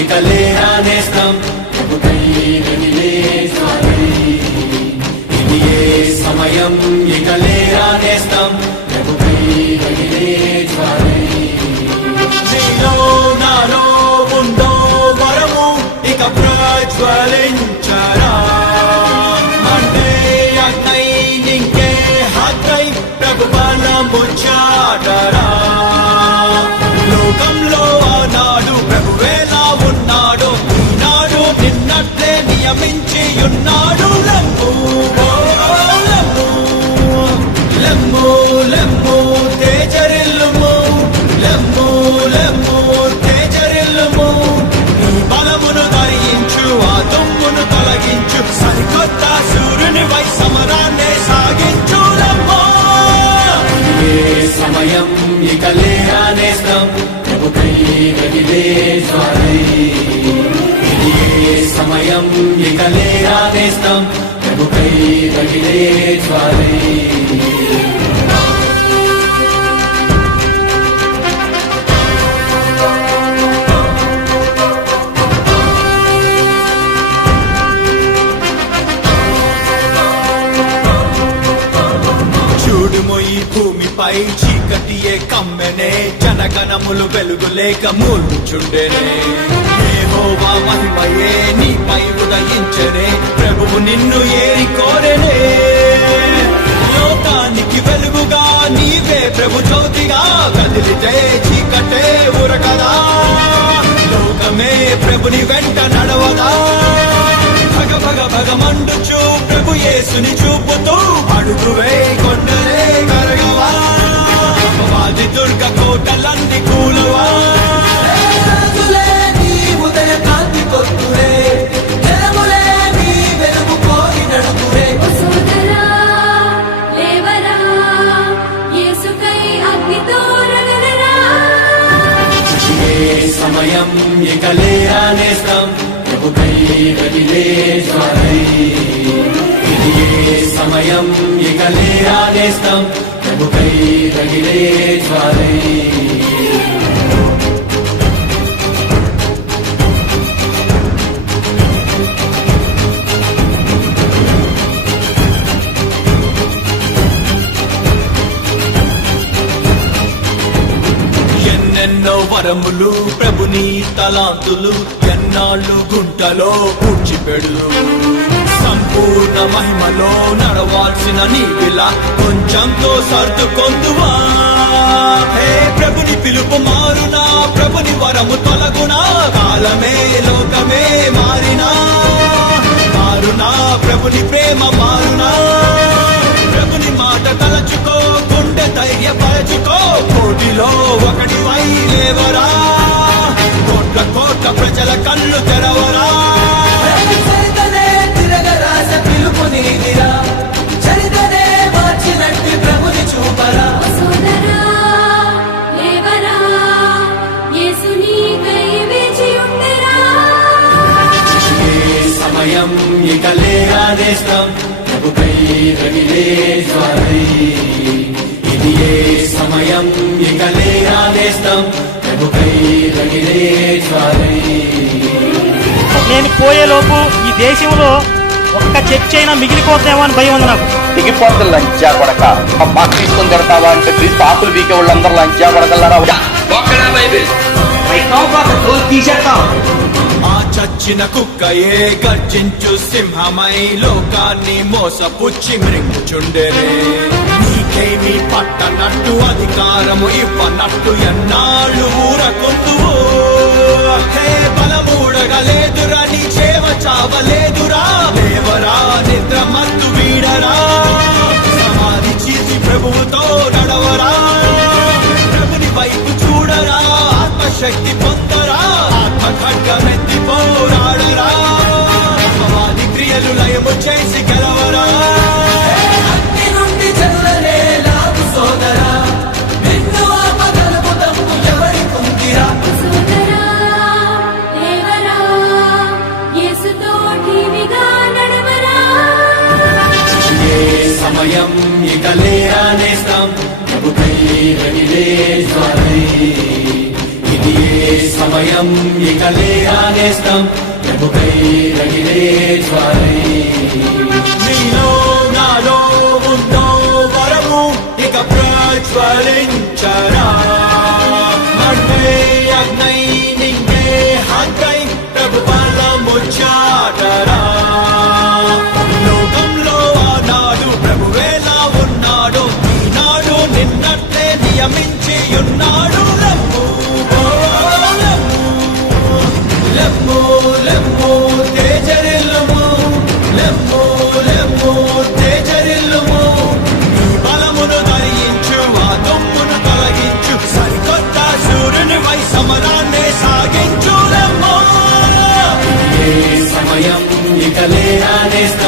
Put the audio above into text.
ఇక లేరా నేస్తం ప్రభుకై రగిలే జ్వాలై ఇది ఏ సమయం ఇక లేరా నేస్తం ప్రభుకై రగిలే జ్వాలై నీలో నాలో ఉందో వరము ఇక ప్రజ్వలించరా మండే అగ్నై నింకే హత్తై ప్రభు బలము చాటరా లోకంలో ఆనాడు ప్రభువేలా ఉన్నాడు ఈనాడు నిన్నట్లే నియమించి ఉన్నాడు లెమ్ము లెమ్ము లెమ్ము లెమ్ము తేజరిల్లుము లెమ్ము లెమ్ము తేజరిల్లుము నీ బలమును ధరించు ఆ దుమ్మును తొలగించు సరికొత్త సూర్యుని వై సమరాన్నే సాగించు లెమ్ము సమయం ఇక లేరా నేస్తం ప్రభుకై రగిలే జ్వాలై ఇది ఏ సమయం ఇక లేరా నేస్తం ప్రభుకై రగిలే జ్వాలై ఈ భూమిపై చీకటియే కమ్మెనే జనగణములు వెలుగులేక మూర్చుండెనే యెహోవా మహిమయే నీపై ఉదయించెనే ప్రభువు నిన్ను ఏరి కోరెనే లోకానికి వెలుగుగా నీవే ప్రభు జ్యోతిగా కదిలితే చీకటే ఉరకదా లోకమే ప్రభుని వెంట నడవదా భగ భగ భగ మండుచు ప్రభు యేసుని చూపుతూ అడుగువే కొండలే కరగవా వాది దుర్గ కోటలన్నీ కూలవా నీ ఉదయ కాంతి కొట్టురే జనములే నీ వెలుగు కోరి నడుపురే సోదరా లేవరా యేసుకై అగ్నితో రగలరా ఏ సమయం ఇక లేరా నేస్తం ప్రభుకై రగిలే జ్వాలై ఇది ఏ సమయం ఇక లేరా నేస్తం ప్రభుకై రగిలే జ్వాలై ఎన్నెన్నో వరములు ప్రభుని తలాంతులు ఎన్నాళ్ళు గుంటలో పూడ్చిపెడు సంపూర్ణ మహిమలో నడవాల్సిన నీవిలా కొంచెంతో సర్దుకొందువా హే ప్రభుని పిలుపు మారునా ప్రభుని వరము తొలగునా కాలమే లోకమే మారినా మారునా ప్రభుని ప్రేమ మారునా ప్రభుని మాట తలచుకో గుండె ధైర్యపరచుకో కోటిలో ఒకటి వై లేవరా కోట్ల కోట్ల ప్రజల కళ్ళు తెరవరా చరితనే తిరగరాస పిలుపు నీదిరా చరితనే మార్చినట్టు ప్రభుని చూపరా సోదరా లేవరా యేసునికై వేచి ఉండరా ఏ సమయం ఇక లేరా నేస్తం ప్రభుకై రగిలే జ్వాలై ఇది ఏ సమయం ఇక లేరా నేస్తం ప్రభుకై రగిలే జ్వాలై నేను పోయేలోపు ఈ దేశంలో ఒక్క చర్చ అయినా మిగిలిపోతామో అని భయం ఉంది నాకు. దిగిపోతుంది లంచా కొడక మాకు తీసుకొని తిడతావా అంటే క్రీస్తు ఆకులు బీకే వాళ్ళందరూ లంచా కొడకల్లారా తీసేస్తాం ఆ చచ్చిన కుక్కయే గర్జించు సింహమై లోకాన్ని మోసపుచ్చి మృంగుచుండెనే నీకేమి పట్టనట్టు అధికారము ఇవ్వనట్టు ఎన్నాళ్ళు ఊరకొందువో హే బలమూడగలేదురా నీ చేవ చావలేదురా లేవరా నిద్ర మత్తు వీడరా సమాధి చీల్చి ప్రభువుతో నడవరా ప్రభుని వైపు చూడరా ఆత్మశక్తి పొందరా ఆత్మ ఖడ్గమెత్తి పోరాడరా సమాధి క్రియలు లయము చేసి గెలవరా అగ్ని నుండి చల్లనే లాగు సోదరా నిన్ను ఆపగలము దమ్ము ఎవరి కుందిరా సోదరా లేవరా యేసుతో ఠీవిగా నడవరా ఏ సమయం ఇక లేరా నేస్తం ప్రభుకై రగిలే జ్వాలై ఇది ఏ సమయం ఇక లేనేస్తం ప్రభుకై రగిలే జ్వాలై నీలో నాలో ఉందో వరము ఇక ప్రజ్వలించరా మండే అగ్నై నింగే హక్కై ప్రభు బలము చాటరా లోకంలో ఆనాడు ప్రభువేలా ఉన్నాడు ఈనాడు నిన్నట్లే నియమించి ఉన్నాడు లెమ్ము ఓ లెమ్ము లెమ్ము లెమ్ము తేజరిల్లుము లెమ్ము లెమ్ము తేజరిల్లుము నీ బలమును ధరించు ఆ దుమ్మును తొలగించు సరికొత్త సూర్యుని వై సమరాన్ని సాగించు లెమ్ము సమయం ఇక లేనేస్తా